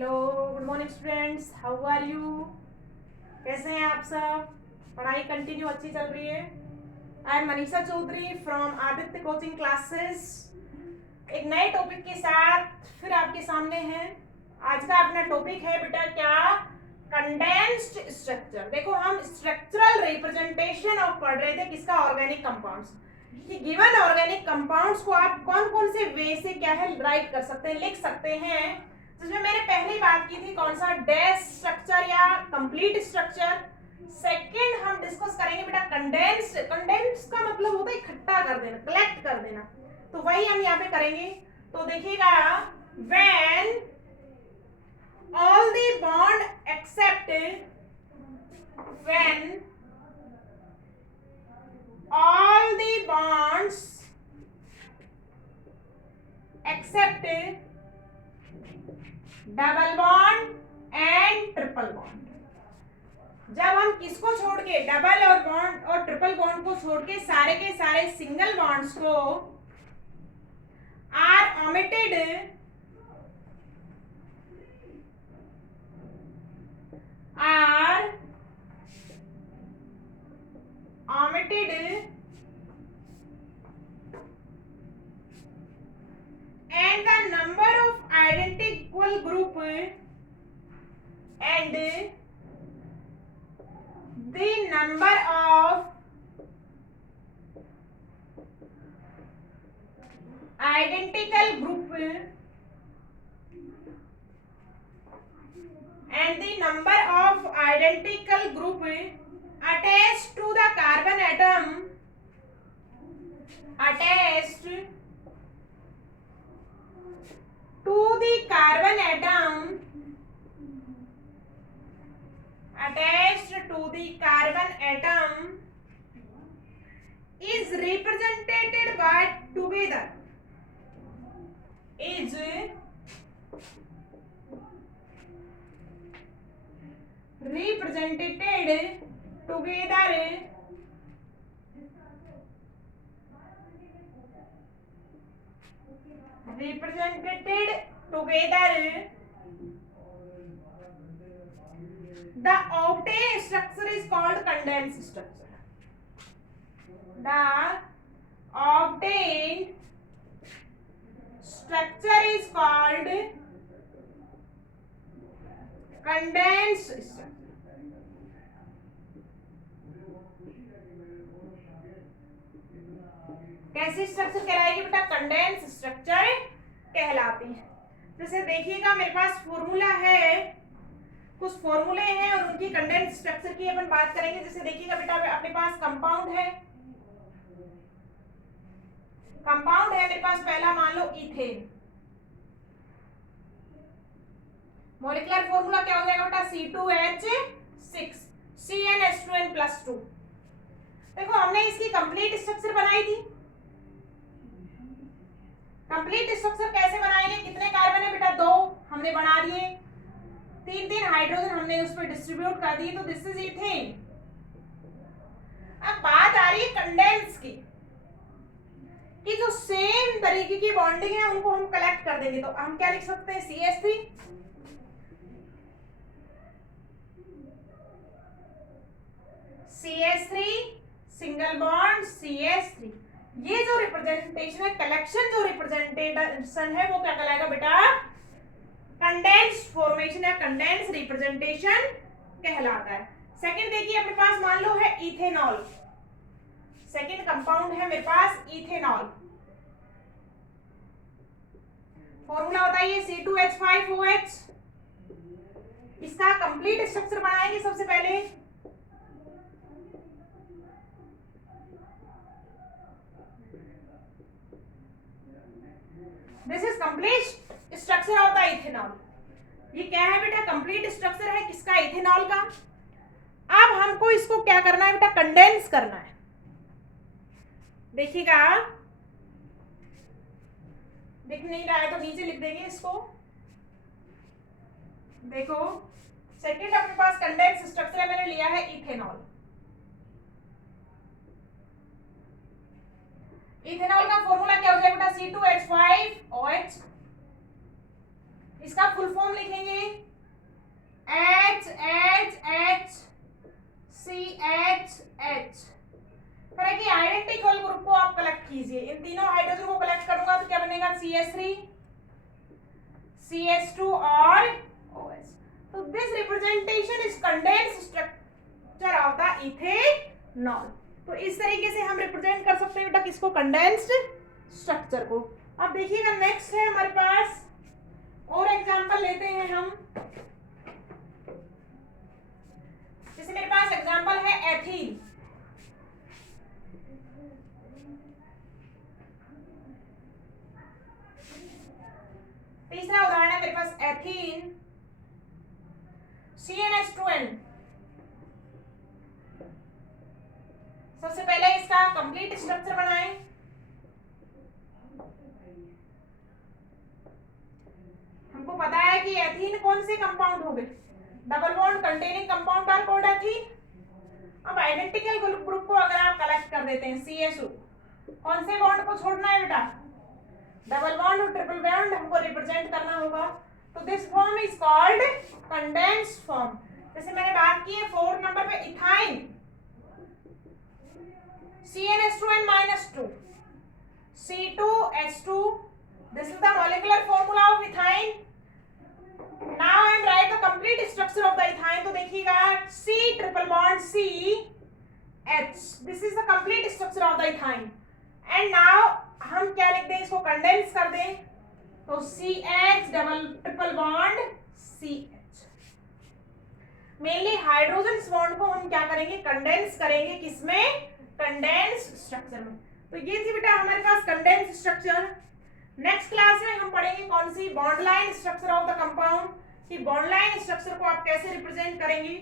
Hello, good morning students, how are you? कैसे हैं आप सब? पढ़ाई कंटिन्यू अच्छी चल रही है? I am Manisha Chaudhary from Aditya coaching classes. एक नए टॉपिक के साथ फिर आपके सामने हैं। आज का अपना टॉपिक है बेटा क्या? Condensed structure. देखो, हम स्ट्रक्चरल रिप्रेजेंटेशन ऑफ पढ़ रहे थे किसका? Organic compounds. कि गिवन ऑर्गेनिक कंपाउंड्स को आप कौन कौन से वे से क्या है राइट कर सकते हैं, लिख सकते हैं। जिसमें मैंने पहली बात की थी कौन सा? डैश स्ट्रक्चर या कंप्लीट स्ट्रक्चर। सेकंड हम डिस्कस करेंगे बेटा कंडेंस्ड। कंडेंस्ड का मतलब होता है इकट्ठा कर देना, कलेक्ट कर देना। तो वही हम यहाँ पे करेंगे। तो देखिएगा, when all the bond except when all the bonds except double bond and triple bond. जब हम किसको छोड़ के, डबल और बॉन्ड और ट्रिपल बॉन्ड को छोड़ के सारे के सारे सिंगल बॉन्ड्स को are omitted and the number of identical group and the number of identical group and the number of identical group attached to the carbon atom attached to the carbon atom attached to the carbon atom is represented by together is represented together the obtained structure is called condensed structure. The obtained structure is called condensed structure. कैसी structure कहलाएगी बेटा? Condense structure कहलाती है। जैसे देखिएगा, मेरे पास formula है, कुछ फॉर्मूले हैं और उनकी कंडेंस स्ट्रक्चर की अपन बात करेंगे। जैसे देखिएगा बेटा, अपने पास कंपाउंड है मेरे पास। पहला मान लो इथेन। मॉलिक्यूलर फॉर्मूला क्या हो जाएगा बेटा? C2H6 CnH2n+2। देखो, हमने इसकी कंप्लीट स्ट्रक्चर बनाई थी। कंप्लीट स्ट्रक्चर कैसे बनाएंगे? कितने कार्बन है बेटा? 2 हमने बना दिए, 3 हाइड्रोजन हमने उस पर डिस्ट्रीब्यूट कर दिए, तो दिस इज इथेन। अब बात आ रही है कंडेंस की, कि जो सेम तरीके की बॉन्डिंग है उनको हम कलेक्ट कर देंगे। तो हम क्या लिख सकते हैं? CH3 single bond CH3। ये जो रिप्रेजेंटेशन है, कलेक्शन जो रिप्रेजेंटेशन है, वो क्या कहलाएगा बेटा? कंडेंस्ड फॉर्मेशन या कंडेंस्ड रिप्रेजेंटेशन कहलाता है। सेकंड देखिए, अपने पास मान लो है इथेनॉल। सेकंड कंपाउंड है मेरे पास इथेनॉल। फॉर्मूला बताइए C2H5OH। इसका कंप्लीट स्ट्रक्चर बनाएंगे सबसे पहले। This is complete structure of the ethanol. ये क्या है बेटा? कंप्लीट स्ट्रक्चर है किसका? इथेनॉल का। अब हमको इसको क्या करना है बेटा? कंडेंस करना है। देखिएगा, दिख नहीं रहा है तो नीचे लिख देंगे इसको। देखो, सेकंड अपने पास कंडेंस स्ट्रक्चर मैंने लिया है इथेनॉल। इथेनॉल का फॉर्मूला क्या हो जाएगा बेटा? C2H5OH। इसका फुल फॉर्म लिखेंगे HHH CHH। तरह की आइडेंटिकल ग्रुप को आप कलेक्ट कीजिए। इन तीनों हाइड्रोजन को कलेक्ट करूंगा तो क्या बनेगा CH3 CH2 और OH। तो this representation is condensed structure of the ethanol. तो इस तरीके से हम रिप्रेजेंट कर सकते हैं बेटा किसको, कंडेंस्ड स्ट्रक्चर को। अब देखिएगा नेक्स्ट है हमारे पास और एग्जांपल लेते हैं हम। जैसे मेरे पास एग्जांपल है एथीन। तीसरा उदाहरण है मेरे पास एथीन CnH2n। सबसे पहले इसका कंप्लीट स्ट्रक्चर बनाएं। हमको पता है कि एथीन कौन से कंपाउंड हो गए, double bond containing compound are called ethene. अब आइडेंटिकल ग्रुप को अगर आप कलेक्ट कर देते हैं CSO, कौन से बॉन्ड को छोड़ना है बेटा, डबल बॉन्ड और ट्रिपल बॉन्ड हमको रिप्रेजेंट करना होगा। तो this form is called condensed form. जैसे मैंने बात की है 4 नंबर पे ethyne CnH2n-2 C2H2। This is the molecular formula of ethyne. Now I am write the complete structure of the ethyne। तो देखिएगा C triple bond C H, this is the complete structure of the ethyne। And now हम क्या लिख दें, इसको condense कर दें तो CH double triple bond CH। Mainly hydrogen bond को हम क्या करेंगे, कंडेंस करेंगे, किसमें, कंडेंस स्ट्रक्चर में। तो ये थी बेटा हमारे पास कंडेंस स्ट्रक्चर। नेक्स्ट क्लास में हम पढ़ेंगे कौन सी, bond line structure of the compound, कि बॉन्ड लाइन स्ट्रक्चर को आप कैसे रिप्रेजेंट करेंगी।